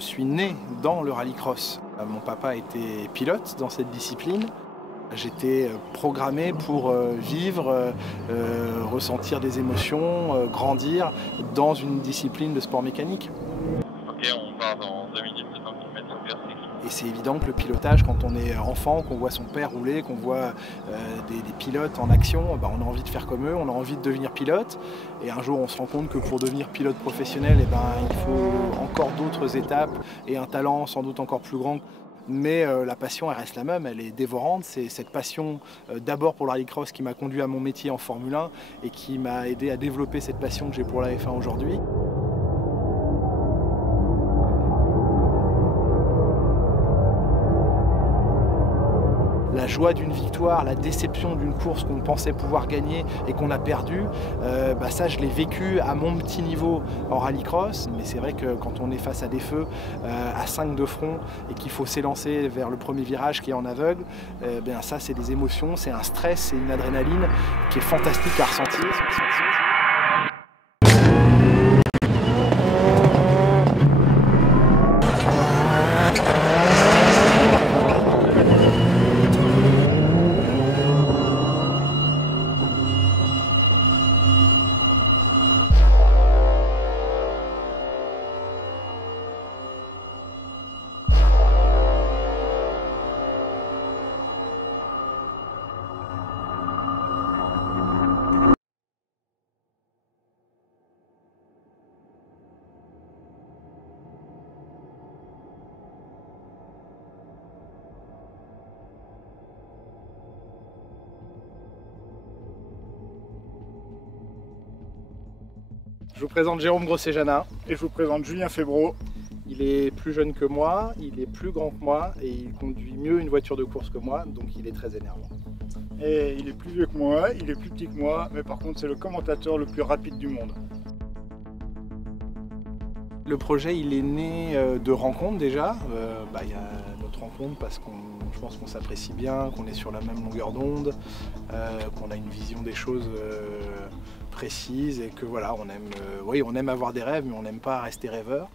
suis né dans le rallycross. Mon papa était pilote dans cette discipline. J'étais programmé pour vivre, ressentir des émotions, grandir dans une discipline de sport mécanique. Ok, on part dans 2 minutes, le temps qu'ils mettent son verre. Et c'est évident que le pilotage, quand on est enfant, qu'on voit son père rouler, qu'on voit des pilotes en action, on a envie de faire comme eux, on a envie de devenir pilote. Et un jour, on se rend compte que pour devenir pilote professionnel, il faut encore d'autres étapes et un talent sans doute encore plus grand. Mais la passion, elle reste la même, elle est dévorante. C'est cette passion d'abord pour le rallycross qui m'a conduit à mon métier en Formule 1 et qui m'a aidé à développer cette passion que j'ai pour la F1 aujourd'hui. La joie d'une victoire, la déception d'une course qu'on pensait pouvoir gagner et qu'on a perdue, ça je l'ai vécu à mon petit niveau en rallycross. Mais c'est vrai que quand on est face à des feux à 5 de front et qu'il faut s'élancer vers le premier virage qui est en aveugle, ça c'est des émotions, c'est un stress, c'est une adrénaline qui est fantastique à ressentir. Je vous présente Jérôme Grosset-Janin. Et je vous présente Julien Febvreau. Il est plus jeune que moi, il est plus grand que moi et il conduit mieux une voiture de course que moi, donc il est très énervant. Et il est plus vieux que moi, il est plus petit que moi, mais par contre c'est le commentateur le plus rapide du monde. Le projet il est né de rencontres déjà. Il y a notre rencontre parce que je pense qu'on s'apprécie bien, qu'on est sur la même longueur d'onde, qu'on a une vision des choses précise et que voilà, on aime avoir des rêves mais on n'aime pas rester rêveur.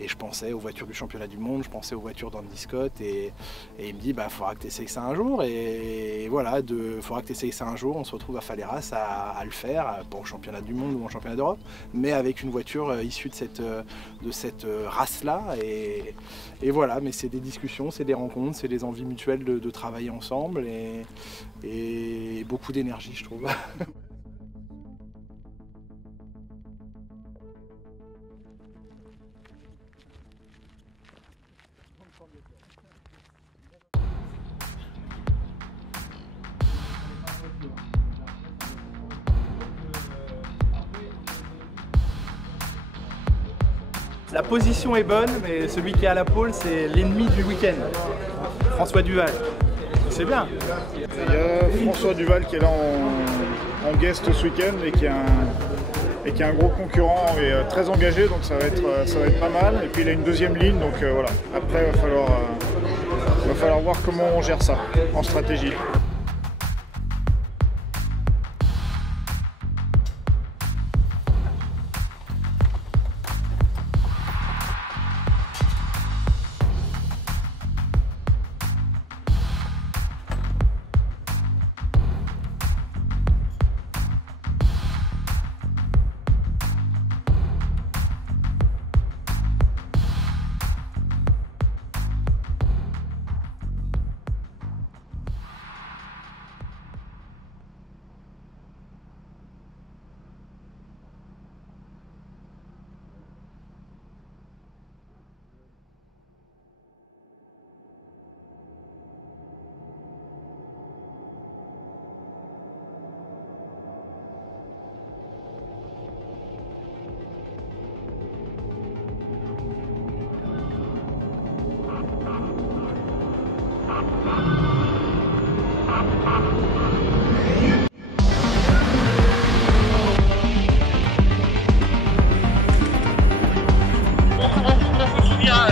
Et je pensais aux voitures du championnat du monde, je pensais aux voitures d'Andy Scott et il me dit il faudra que tu essayes ça un jour et voilà, il faudra que tu essayes ça un jour, on se retrouve à Faleras à le faire, pas au championnat du monde ou au championnat d'Europe, mais avec une voiture issue de cette race-là et voilà, mais c'est des discussions, c'est des rencontres, c'est des envies mutuelles de travailler ensemble et beaucoup d'énergie je trouve. La position est bonne, mais celui qui est à la pole, c'est l'ennemi du week-end, François Duval. C'est bien. Il y a François Duval qui est là en guest ce week-end et qui est un gros concurrent et très engagé, donc ça va être pas mal. Et puis il a une deuxième ligne, donc voilà. Après, il va falloir voir comment on gère ça en stratégie.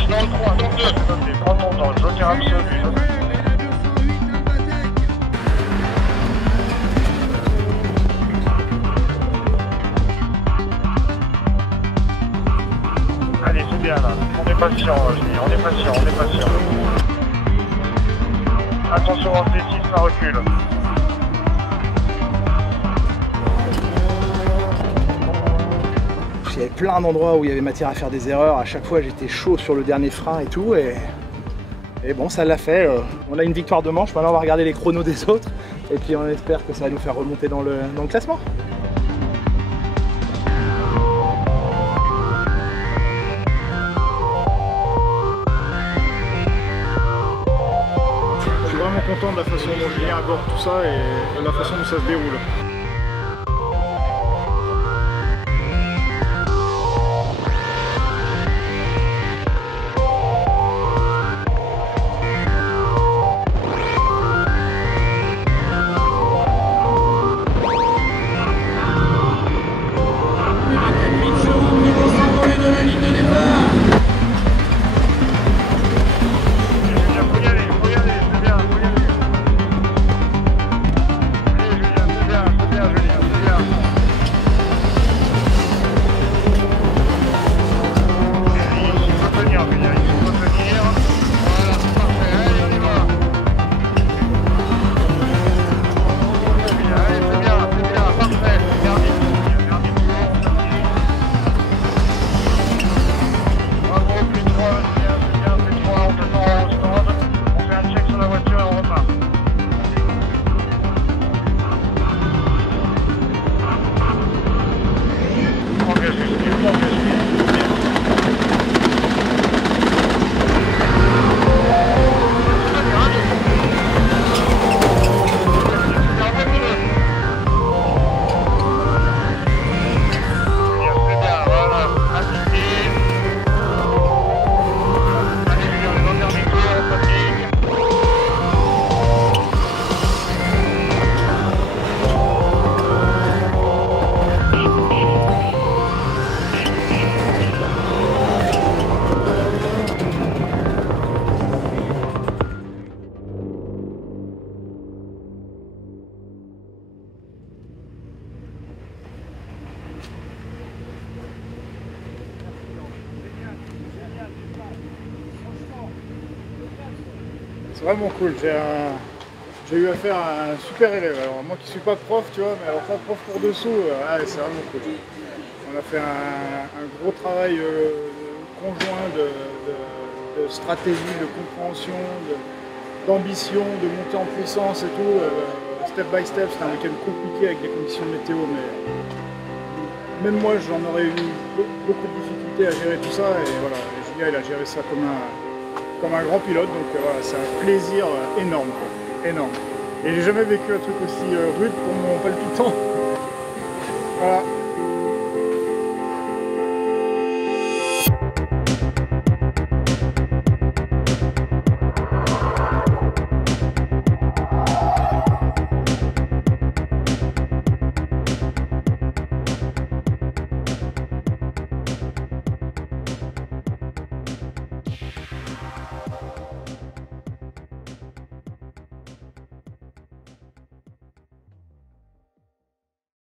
Dans le 3, dans le 2, c'est vraiment dans le joker absolu. Allez, c'est bien là, on est patient. patient, Julien, on est patient. Attention en C6, ça recule. Il y avait plein d'endroits où il y avait matière à faire des erreurs. À chaque fois, j'étais chaud sur le dernier frein et tout. Et bon, ça l'a fait. On a une victoire de manche. Maintenant, on va regarder les chronos des autres. Et puis, on espère que ça va nous faire remonter dans le classement. Je suis vraiment content de la façon dont Julien aborde tout ça et de la façon dont ça se déroule. C'est vraiment cool, j'ai eu affaire à un super élève. Alors moi qui suis pas prof, tu vois, mais alors pas prof pour dessous, c'est vraiment cool. On a fait un gros travail conjoint de stratégie, de compréhension, d'ambition, de montée en puissance et tout. Step by step, c'était un week-end compliqué avec des conditions météo, mais même moi j'en aurais eu beaucoup de difficultés à gérer tout ça, et voilà, et Julien il a géré ça comme un grand pilote, donc voilà, c'est un plaisir énorme, quoi. Énorme. Et j'ai jamais vécu un truc aussi rude pour mon palpitant. Voilà.